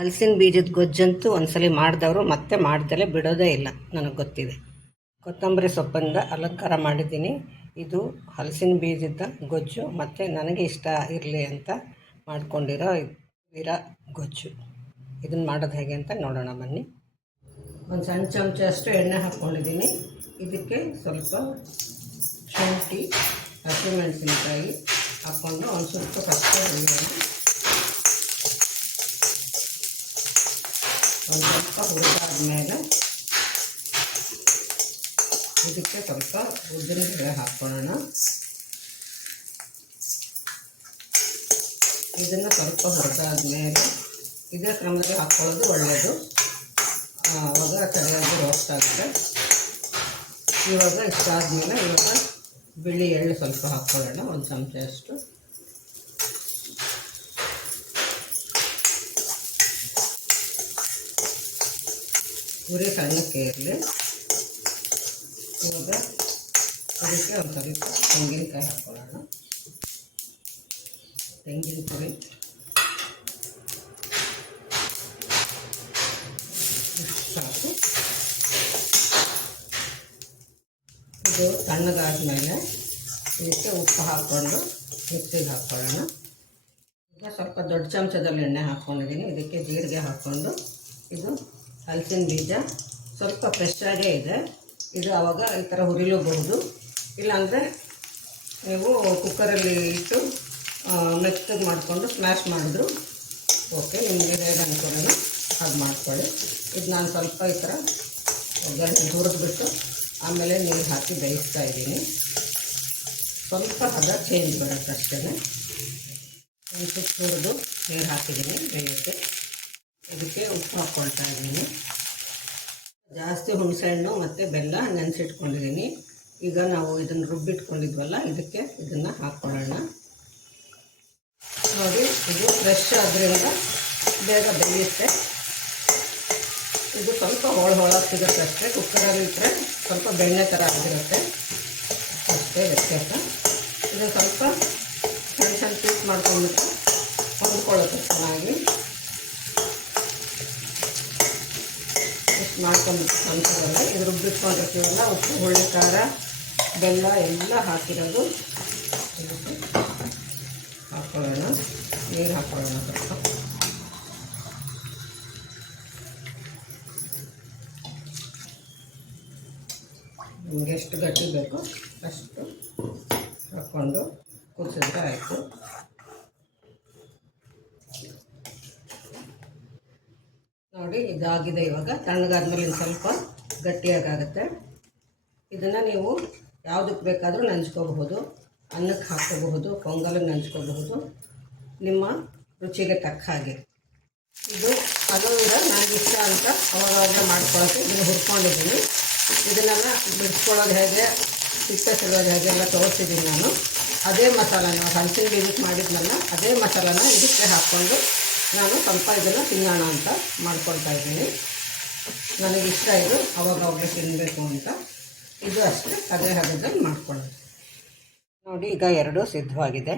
ಹಲಸಿನ ಬೀಜದ ಗೊಜ್ಜಂತೂ ಒಂದ್ಸಲಿ ಮಾಡಿದವರು ಮತ್ತೆ ಮಾಡ್ದಲೇ ಬಿಡೋದೇ ಇಲ್ಲ, ನನಗೆ ಗೊತ್ತಿದೆ. ಕೊತ್ತಂಬರಿ ಸೊಪ್ಪಿಂದ ಅಲಂಕಾರ ಮಾಡಿದ್ದೀನಿ. ಇದು ಹಲಸಿನ ಬೀಜದ ಗೊಜ್ಜು ಮತ್ತು ನನಗೆ ಇಷ್ಟ ಇರಲಿ ಅಂತ ಮಾಡ್ಕೊಂಡಿರೋ ಇರೋ ಗೊಜ್ಜು. ಇದನ್ನು ಮಾಡೋದು ಹೇಗೆ ಅಂತ ನೋಡೋಣ, ಬನ್ನಿ. ಒಂದು ಸಣ್ಣ ಚಮಚ ಅಷ್ಟು ಎಣ್ಣೆ ಹಾಕ್ಕೊಂಡಿದ್ದೀನಿ ಇದಕ್ಕೆ ಸ್ವಲ್ಪ ಶುಂಠಿ, ಹಸಿಮೆಣಸಿನಕಾಯಿ ಹಾಕ್ಕೊಂಡು ಒಂದು ಸ್ವಲ್ಪ ಫಸ್ಟ್ ಒಂದು ಸ್ವಲ್ಪ ಹುರಿದಾದ್ಮೇಲೆ ಇದಕ್ಕೆ ಸ್ವಲ್ಪ ಉದ್ದಿನಬೇಳೆ ಹಾಕ್ಕೊಳ್ಳೋಣ ಇದನ್ನು ಸ್ವಲ್ಪ ಹುರಿದಾದ್ಮೇಲೆ ಇದೇ ಕ್ರಮದಲ್ಲಿ ಹಾಕ್ಕೊಳ್ಳೋದು ಒಳ್ಳೆಯದು ಆವಾಗ ಸರಿಯಾಗಿ ರೋಸ್ಟ್ ಆಗುತ್ತೆ. ಇವಾಗ ಇಷ್ಟಾದಮೇಲೆ ಇವಾಗ ಬಿಳಿ ಎಳ್ಳು ಸ್ವಲ್ಪ ಹಾಕ್ಕೊಳ್ಳೋಣ ಒಂದು ಚಮಚ ಅಷ್ಟು. ಉರಿ ಸಣ್ಣಕ್ಕೆ ಇರಲಿ ಇವಾಗ ಅದಕ್ಕೆ ಒಂದು ಸ್ವಲ್ಪ ತೆಂಗಿನಕಾಯಿ ಹಾಕ್ಕೊಳ್ಳೋಣ ತೆಂಗಿನ ತುರಿ ಸಾಕು ಇದು ತಣ್ಣಗಾದ್ಮೇಲೆ ಇದಕ್ಕೆ ಉಪ್ಪು ಹಾಕ್ಕೊಂಡು ಮಿಕ್ಸಿಗೆ ಹಾಕ್ಕೊಳ್ಳೋಣ ಈಗ ಸ್ವಲ್ಪ ದೊಡ್ಡ ಚಮಚದಲ್ಲಿ ಎಣ್ಣೆ ಹಾಕ್ಕೊಂಡಿದ್ದೀನಿ ಇದಕ್ಕೆ ಜೀರಿಗೆ ಹಾಕ್ಕೊಂಡು ಇದು ಹಲಸಿನ ಬೀಜ ಸ್ವಲ್ಪ ಫ್ರೆಶ್ ಆಗೇ ಇದೆ. ಇದು ಆವಾಗ ಈ ಥರ ಹುರಿಲೂಬಹುದು. ಇಲ್ಲಾಂದರೆ ನೀವು ಕುಕ್ಕರಲ್ಲಿ ಇಟ್ಟು ಮೆತ್ತಗೆ ಮಾಡಿಕೊಂಡು ಸ್ಮ್ಯಾಶ್ ಮಾಡಿದ್ರು ಓಕೆ ನಿಮಗೆ ಹೇಗೆ ಅನ್ಕೊಳ್ಳೋಣ. ಅದು ಮಾಡ್ಕೊಳ್ಳಿ. ಇದು ನಾನು ಸ್ವಲ್ಪ ಈ ಥರ ಒಗ್ಗರಣೆ ಹುರಿದ್ಬಿಟ್ಟು ಆಮೇಲೆ ನೀರು ಹಾಕಿ ಬೇಯಿಸ್ತಾ ಇದ್ದೀನಿ. ಸ್ವಲ್ಪ ಹದ ಚೇಂಜ್ ಬರುತ್ತೆ ಅಷ್ಟೇ ಹುರಿದು ನೀರು ಹಾಕಿದ್ದೀನಿ ಬೇಯೋಕ್ಕೆ. ಇದಕ್ಕೆ ಉಪ್ಪು ಹಾಕ್ಕೊಳ್ತಾ ಇದ್ದೀನಿ. ಜಾಸ್ತಿ ಹುಣಸೆಹಣ್ಣು ಮತ್ತು ಬೆಲ್ಲ ನೆನೆಸಿಟ್ಕೊಂಡಿದ್ದೀನಿ. ಈಗ ನಾವು ಇದನ್ನು ರುಬ್ಬಿಟ್ಕೊಂಡಿದ್ವಲ್ಲ, ಇದಕ್ಕೆ ಇದನ್ನು ಹಾಕ್ಕೊಳ್ಳೋಣ. ನೋಡಿ, ಇದು ಫ್ರೆಶ್ ಆದ್ದರಿಂದ ಬೇಗ ಬೆಳೆಯುತ್ತೆ. ಇದು ಸ್ವಲ್ಪ ಹೋಳ ಹೋಳಾಗಿ ಸಿಗುತ್ತೆ ಅಷ್ಟೇ ಕುಕ್ಕರಲ್ಲಿ ಇಟ್ಟರೆ ಸ್ವಲ್ಪ ಬೆಣ್ಣೆ ಥರ ಆಗಿರುತ್ತೆ. ಅಷ್ಟೇ ವ್ಯತ್ಯಾಸ. ಇದು ಸ್ವಲ್ಪ ಸಣ್ಣ ಸಣ್ಣ ಪೀಸ್ ಮಾಡ್ಕೊಂಡ್ಬಿಟ್ಟು ಮಾಡ್ಕೊಂಡ್ಬಿಟ್ಟು ಸ್ವಂತದಲ್ಲ ಇದು ರುಬ್ಬಿಟ್ಕೊಂಡಿರ್ತೀವಲ್ಲ ಉಪ್ಪು ಹುಳಿ ಖಾರ, ಬೆಲ್ಲ ಎಲ್ಲ ಹಾಕಿರೋದು. ಹಾಕ್ಕೊಳ್ಳೋಣ ನೀರು ಹಾಕ್ಕೊಳ್ಳೋಣ ಸ್ವಲ್ಪ. ನಿಮ್ಗೆ ಎಷ್ಟು ಗಟ್ಟಿ ಬೇಕು ಅಷ್ಟು ಹಾಕ್ಕೊಂಡು ಕುದಿಸಿದ್ರೆ ಆಯಿತು. ನೋಡಿ, ಇದಾಗಿದೆ ಇವಾಗ. ತಣ್ಣಗಾದ್ಮೇಲೆ ಇನ್ನು ಸ್ವಲ್ಪ ಗಟ್ಟಿಯಾಗುತ್ತೆ ಇದನ್ನು ನೀವು ಯಾವುದಕ್ಕೆ ಬೇಕಾದರೂ ನಂಚ್ಕೋಬಹುದು. ಅನ್ನಕ್ಕೆ ಹಾಕೋಬಹುದು ಪೊಂಗಲಿಗೆ ನಂಚ್ಕೋಬಹುದು. ನಿಮ್ಮ ರುಚಿಗೆ ತಕ್ಕ ಹಾಗೆ. ಇದು ಅದೊಂದು ನನಗೆ ಇಷ್ಟ ಅಂತ ಅವಾಗ ಮಾಡ್ಕೊಳ್ಳೋಕೆ ಇದನ್ನು ಹುರ್ಕೊಂಡಿದ್ದೀನಿ. ಇದನ್ನೆಲ್ಲ ಬಿಡಿಸ್ಕೊಳ್ಳೋದು ಹೇಗೆ ಸಿಪ್ಪೆ ಸಿಗೋದು ಹೇಗೆ ಎಲ್ಲ ತೋರಿಸಿದ್ದೀನಿ ನಾನು. ಅದೇ ಮಸಾಲ ನಾವು ಹಲಸಿನ ಬೀಜಕ್ಕೆ ಮಾಡಿದ್ನಲ್ಲ, ಅದೇ ಮಸಾಲಾನ ಇದಕ್ಕೆ ಹಾಕ್ಕೊಂಡು ನಾನು ಸ್ವಲ್ಪ ಇದನ್ನು ತಿನ್ನೋಣ ಅಂತ ಮಾಡ್ಕೊಳ್ತಾ ಇದ್ದೀನಿ. ನನಗೆ ಇಷ್ಟ ಇದು ಅವಾಗ ಅವಾಗ ತಿನ್ನಬೇಕು ಅಂತ. ಇದು ಅಷ್ಟೇ, ಅದೇ ಹದದಲ್ಲಿ ಮಾಡ್ಕೊಳ್ಳೋದು. ನೋಡಿ, ಈಗ ಎರಡೂ ಸಿದ್ಧವಾಗಿದೆ.